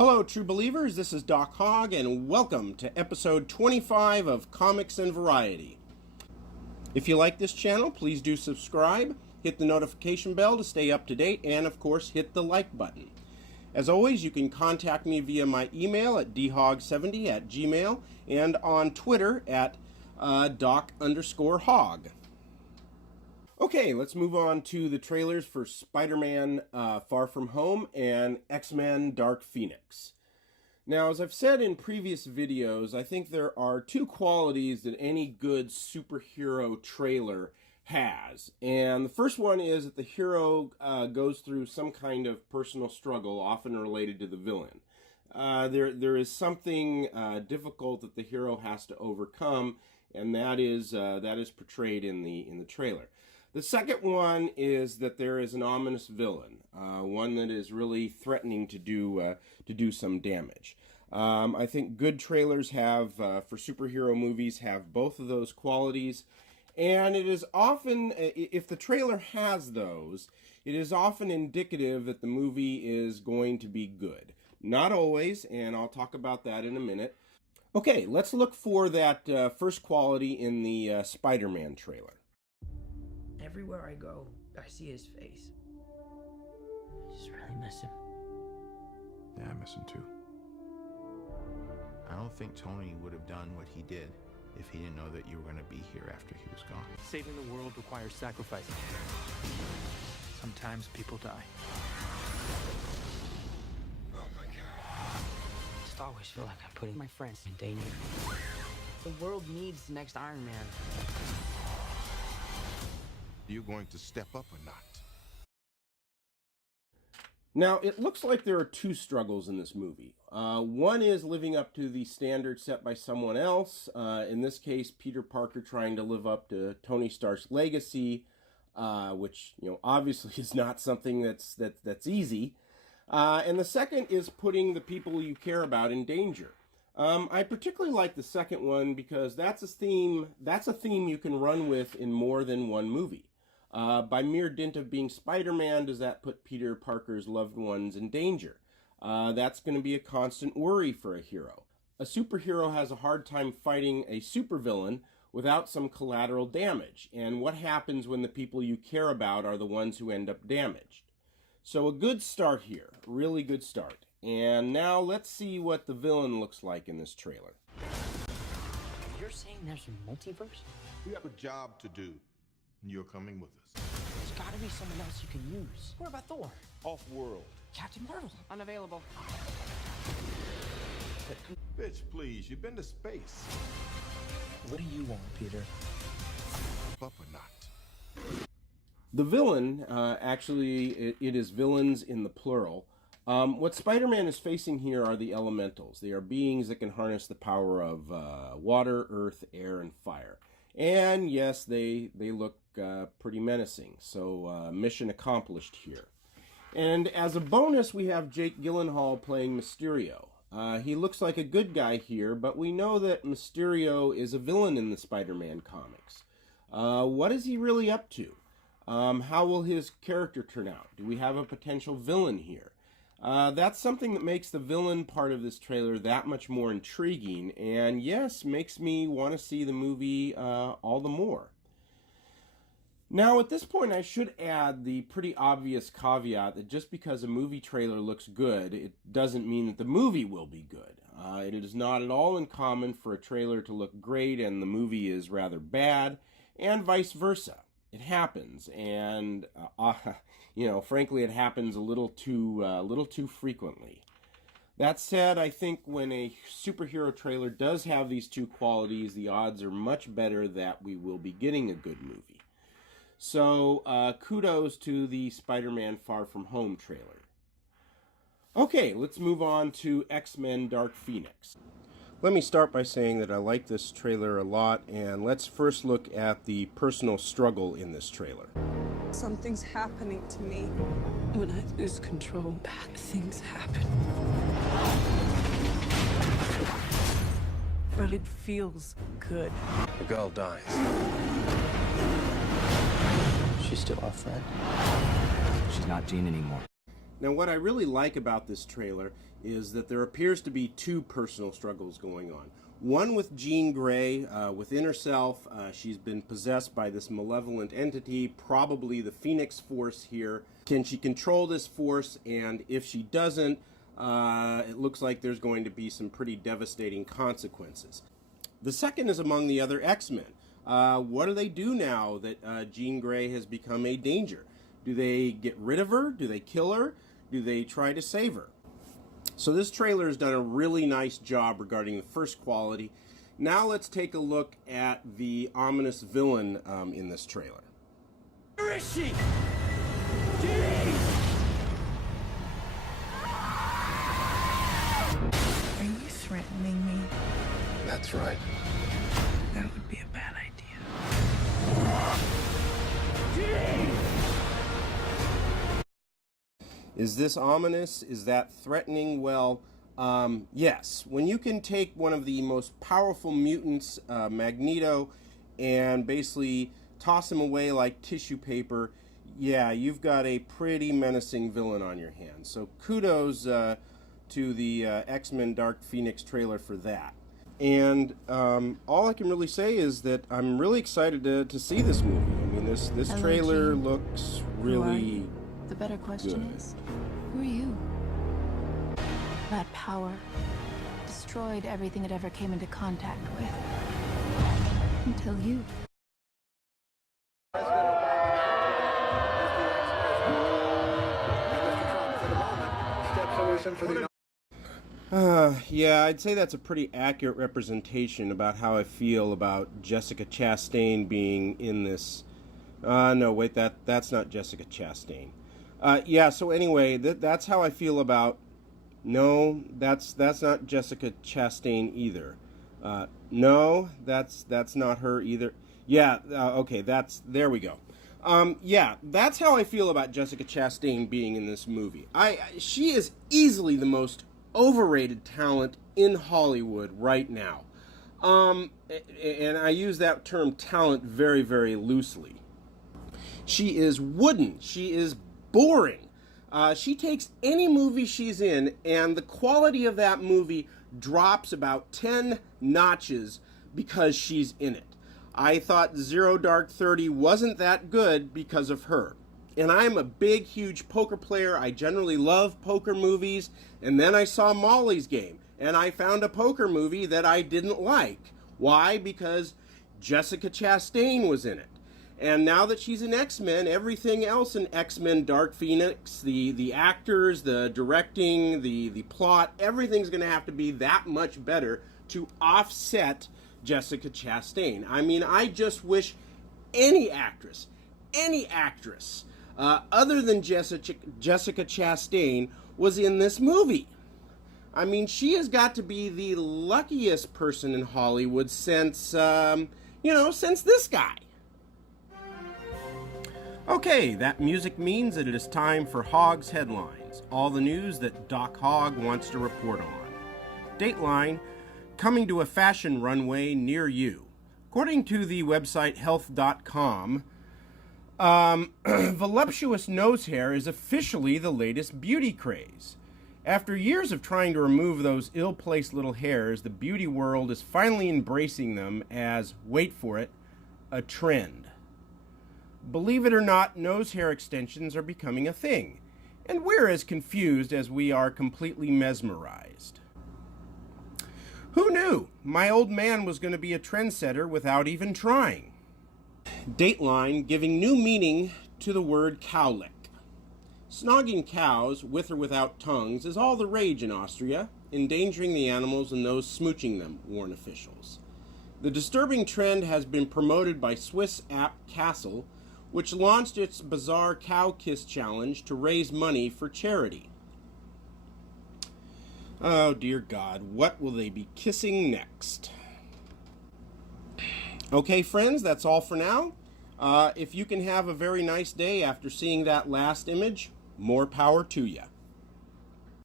Hello, true believers. This is Doc Hogg, and welcome to episode 25 of Comics and Variety. If you like this channel, please do subscribe, hit the notification bell to stay up to date, and of course, hit the like button. As always, you can contact me via my email at dhog70@gmail and on Twitter at doc_hog. Okay, let's move on to the trailers for Spider-Man Far From Home and X-Men Dark Phoenix. Now, as I've said in previous videos, I think there are two qualities that any good superhero trailer has. And the first one is that the hero goes through some kind of personal struggle, often related to the villain. There is something difficult that the hero has to overcome, and that is portrayed in the trailer. The second one is that there is an ominous villain, one that is really threatening to do some damage. I think good trailers have, for superhero movies, have both of those qualities. And it is often, if the trailer has those, it is often indicative that the movie is going to be good. Not always, and I'll talk about that in a minute. Okay, let's look for that first quality in the Spider-Man trailer. Everywhere I go, I see his face. I just really miss him. Yeah, I miss him too. I don't think Tony would have done what he did if he didn't know that you were going to be here after he was gone. Saving the world requires sacrifice. Sometimes people die. Oh my God. I just always feel like I'm putting my friends in danger. The world needs the next Iron Man. Are you going to step up or not? Now, it looks like there are two struggles in this movie. One is living up to the standard set by someone else. In this case, Peter Parker trying to live up to Tony Stark's legacy, which obviously is not something that's easy. And the second is putting the people you care about in danger. I particularly like the second one because that's a theme you can run with in more than one movie. By mere dint of being Spider-Man, does that put Peter Parker's loved ones in danger? That's going to be a constant worry for a hero. A superhero has a hard time fighting a supervillain without some collateral damage. And what happens when the people you care about are the ones who end up damaged? So a good start here, really good start. And now let's see what the villain looks like in this trailer. You're saying there's a multiverse? We have a job to do. You're coming with us. There's gotta be someone else you can use. What about Thor? Off-world. Captain Marvel? Unavailable. Bitch, please, you've been to space. What do you want, Peter? Up or not? The villain, actually, it is villains in the plural. What Spider-Man is facing here are the elementals. They are beings that can harness the power of water, earth, air, and fire. And yes, they look pretty menacing, so mission accomplished here. And as a bonus, we have Jake Gyllenhaal playing Mysterio. He looks like a good guy here, but we know that Mysterio is a villain in the Spider-Man comics. What is he really up to? How will his character turn out? Do we have a potential villain here? That's something that makes the villain part of this trailer that much more intriguing, and yes, makes me want to see the movie all the more. Now, at this point, I should add the pretty obvious caveat that just because a movie trailer looks good, it doesn't mean that the movie will be good. It is not at all uncommon for a trailer to look great and the movie is rather bad, and vice versa. It happens, and frankly, it happens a little too frequently. That said, I think when a superhero trailer does have these two qualities, the odds are much better that we will be getting a good movie. So, kudos to the Spider-Man Far From Home trailer. Okay, let's move on to X-Men Dark Phoenix. Let me start by saying that I like this trailer a lot, and let's first look at the personal struggle in this trailer. Something's happening to me. When I lose control, bad things happen. But it feels good. The girl dies. She's still our friend. She's not Jean anymore. Now, what I really like about this trailer is that there appears to be two personal struggles going on. One with Jean Grey, within herself. She's been possessed by this malevolent entity, probably the Phoenix Force here. Can she control this force? And if she doesn't, it looks like there's going to be some pretty devastating consequences. The second is among the other X-Men. What do they do now that Jean Grey has become a danger? Do they get rid of her? Do they kill her? Do they try to save her? So this trailer has done a really nice job regarding the first quality. Now let's take a look at the ominous villain in this trailer. Where is she? Are you threatening me? That's right. That would be a bad idea. Is this ominous? Is that threatening? Well, yes. When you can take one of the most powerful mutants, Magneto, and basically toss him away like tissue paper, yeah, you've got a pretty menacing villain on your hands. So kudos to the X-Men Dark Phoenix trailer for that. And all I can really say is that I'm really excited to see this movie. I mean, this Hello, trailer Jean. looks Who are really you? The better question good. is, who are you? That power destroyed everything it ever came into contact with. Until you. Yeah, I'd say that's a pretty accurate representation about how I feel about Jessica Chastain being in this. No, wait, that's not Jessica Chastain. Yeah, so anyway, that's how I feel about. No, that's not Jessica Chastain either. No, that's not her either. Yeah, okay, there we go. Yeah, that's how I feel about Jessica Chastain being in this movie. She is easily the most overrated talent in Hollywood right now. And I use that term talent very, very loosely. She is wooden. She is boring. She takes any movie she's in, and the quality of that movie drops about 10 notches because she's in it. I thought Zero Dark 30 wasn't that good because of her. And I'm a big, huge poker player. I generally love poker movies. And then I saw Molly's Game, and I found a poker movie that I didn't like. Why? Because Jessica Chastain was in it. And now that she's in X-Men, everything else in X-Men Dark Phoenix, the actors, the directing, the plot, everything's going to have to be that much better to offset Jessica Chastain. I mean, I just wish any actress, other than Jessica Chastain was in this movie. I mean, she has got to be the luckiest person in Hollywood since, since this guy. Okay, that music means that it is time for Hogg's Headlines, all the news that Doc Hogg wants to report on. Dateline, coming to a fashion runway near you. According to the website health.com, voluptuous nose hair is officially the latest beauty craze. After years of trying to remove those ill-placed little hairs, the beauty world is finally embracing them as, wait for it, a trend. Believe it or not, nose hair extensions are becoming a thing, and we're as confused as we are completely mesmerized. Who knew? My old man was going to be a trendsetter without even trying. Dateline giving new meaning to the word cowlick. Snogging cows, with or without tongues, is all the rage in Austria, endangering the animals and those smooching them, warn officials. The disturbing trend has been promoted by Swiss app Castle, which launched its bizarre cow kiss challenge to raise money for charity. Oh dear God, what will they be kissing next? Okay, friends, that's all for now. If you can have a very nice day after seeing that last image, more power to you.